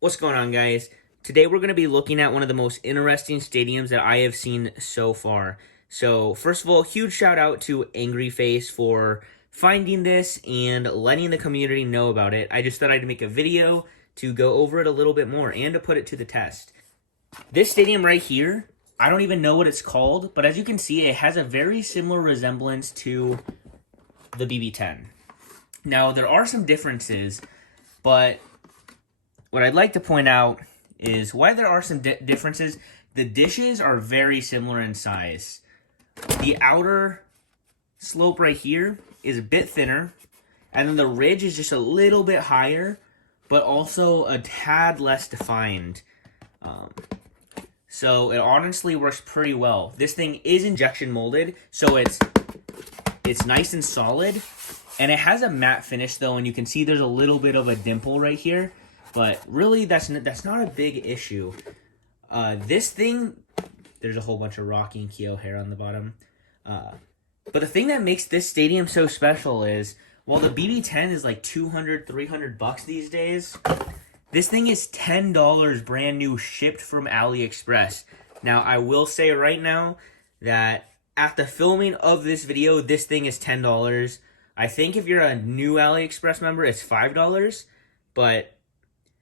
What's going on, guys? Today we're going to be looking at one of the most interesting stadiums that I have seen so far. So, first of all, huge shout out to Angry Face for finding this and letting the community know about it. I just thought I'd make a video to go over it a little bit more and to put it to the test. This stadium right here, I don't even know what it's called, but as you can see, it has a very similar resemblance to the BB-10. Now, there are some differences, but what I'd like to point out is why there are some differences. The dishes are very similar in size. The outer slope right here is a bit thinner, and then the ridge is just a little bit higher, but also a tad less defined. So it honestly works pretty well. This thing is injection molded, so it's nice and solid, and it has a matte finish though, and you can see there's a little bit of a dimple right here. But really, that's not a big issue. This thing, there's a whole bunch of Rocky and Kyo hair on the bottom. But the thing that makes this stadium so special is, while the BB-10 is like $200, $300 these days, this thing is $10 brand new, shipped from AliExpress. Now, I will say right now that at the filming of this video, this thing is $10. I think if you're a new AliExpress member, it's $5. But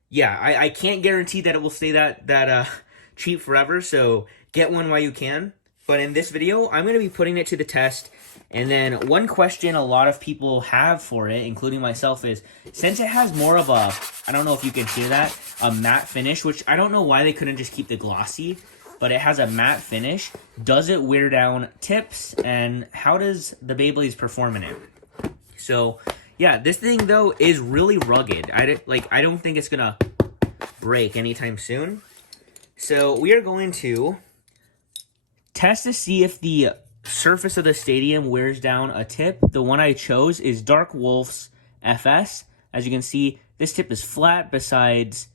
yeah, I can't guarantee that it will stay that cheap forever, so get one while you can. But in this video, I'm going to be putting it to the test. And then one question a lot of people have for it, including myself, is since it has more of a, I don't know if you can hear that, a matte finish, which I don't know why they couldn't just keep the glossy, but it has a matte finish. Does it wear down tips, and how does the Beyblades perform in it? So yeah, this thing though is really rugged. I don't think it's gonna break anytime soon. So we are going to test to see if the surface of the stadium wears down a tip. The one I chose is Dark Wolf's FS. As you can see, this tip is flat besides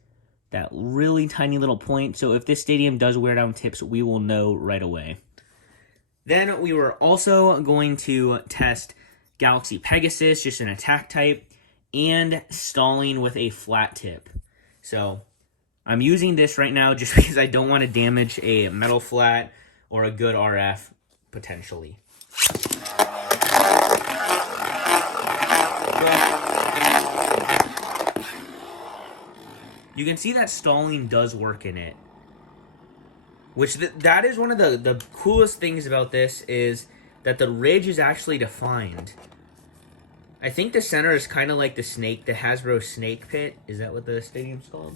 that really tiny little point. So if this stadium does wear down tips, we will know right away. Then we were also going to test Galaxy Pegasus, just an attack type, and stalling with a flat tip. So I'm using this right now just because I don't want to damage a metal flat or a good RF potentially. You can see that stalling does work in it, which that is one of the coolest things about this, is that the ridge is actually defined. I think the center is kind of like the snake, the Hasbro snake pit. Is that what the stadium's called?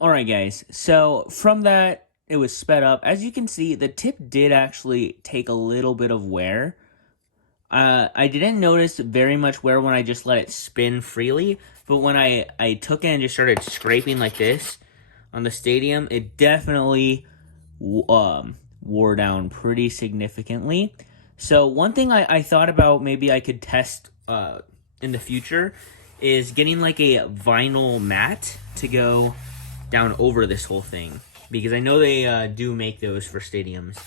Alright guys, so from that, it was sped up. As you can see, the tip did actually take a little bit of wear. I didn't notice very much wear when I just let it spin freely, but when I took it and just started scraping like this on the stadium, it definitely wore down pretty significantly. So one thing I thought about maybe I could test in the future is getting like a vinyl mat to go down over this whole thing, because I know they do make those for stadiums,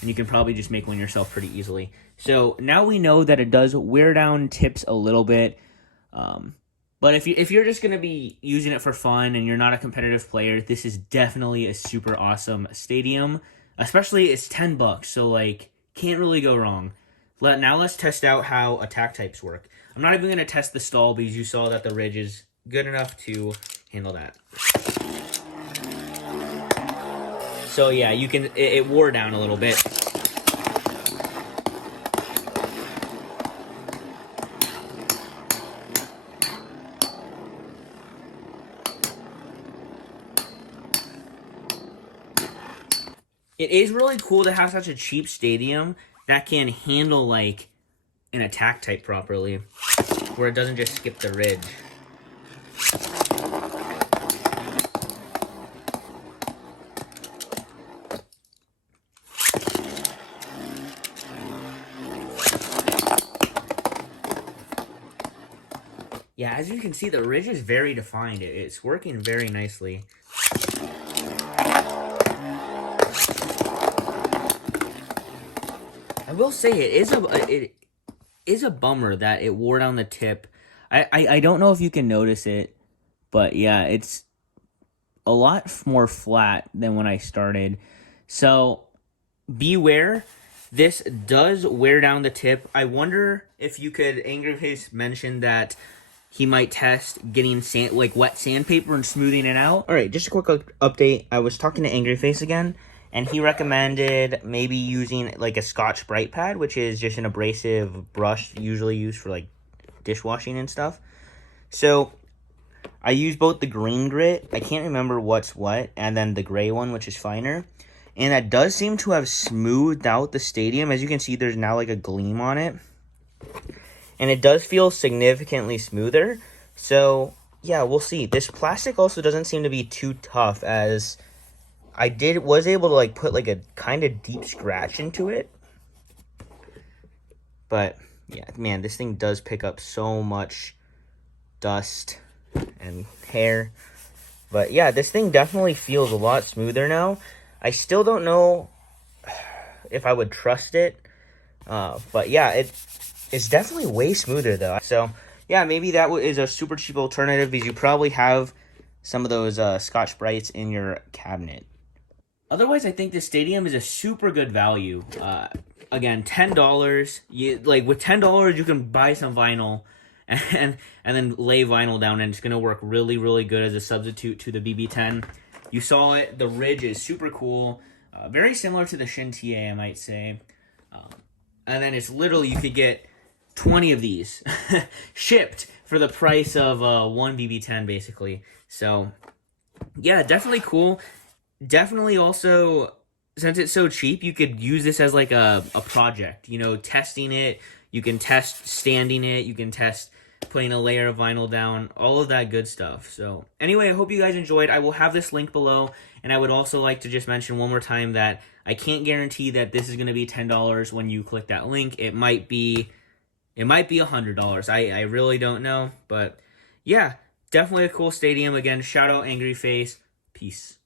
and you can probably just make one yourself pretty easily. So now we know that it does wear down tips a little bit, but if you're just going to be using it for fun and you're not a competitive player, this is definitely a super awesome stadium. Especially it's $10, so like can't really go wrong. Now let's test out how attack types work. I'm not even going to test the stall because you saw that the ridge is good enough to handle that. So yeah, you can it wore down a little bit. It is really cool to have such a cheap stadium that can handle like an attack type properly, where it doesn't just skip the ridge. Yeah, as you can see, the ridge is very defined. It's working very nicely. I will say it is a bummer that it wore down the tip. I don't know if you can notice it, but yeah, it's a lot more flat than when I started. So beware. This does wear down the tip. I wonder if you could, Angry Face mentioned that he might test getting wet sandpaper and smoothing it out. All right, just a quick update. I was talking to Angry Face again, and he recommended maybe using like a Scotch Brite pad, which is just an abrasive brush usually used for like dishwashing and stuff. So I use both the green grit, I can't remember what's what, and then the gray one, which is finer. And that does seem to have smoothed out the stadium. As you can see, there's now like a gleam on it. And it does feel significantly smoother. So, yeah, we'll see. This plastic also doesn't seem to be too tough, as I was able to like put like a kind of deep scratch into it. But, yeah, man, this thing does pick up so much dust and hair. But, yeah, this thing definitely feels a lot smoother now. I still don't know if I would trust it, but yeah, it's definitely way smoother though. So yeah, maybe that is a super cheap alternative, because you probably have some of those Scotch Brites in your cabinet. Otherwise, I think the Stadium is a super good value. Again, $10. With $10, you can buy some vinyl and then lay vinyl down, and it's gonna work really, really good as a substitute to the BB-10. You saw it. The ridge is super cool. Very similar to the Shin TA, I might say. And then it's literally, you could get 20 of these shipped for the price of one BB-10, basically. So, yeah, definitely cool. Definitely also, since it's so cheap, you could use this as like a project. You know, testing it. You can test standing it. You can test putting a layer of vinyl down, all of that good stuff. So anyway, I hope you guys enjoyed. I will have this link below, and I would also like to just mention one more time that I can't guarantee that this is going to be $10 when you click that link. It might be $100. I really don't know, but yeah, definitely a cool Stadium. Again, shout out Angry Face. Peace.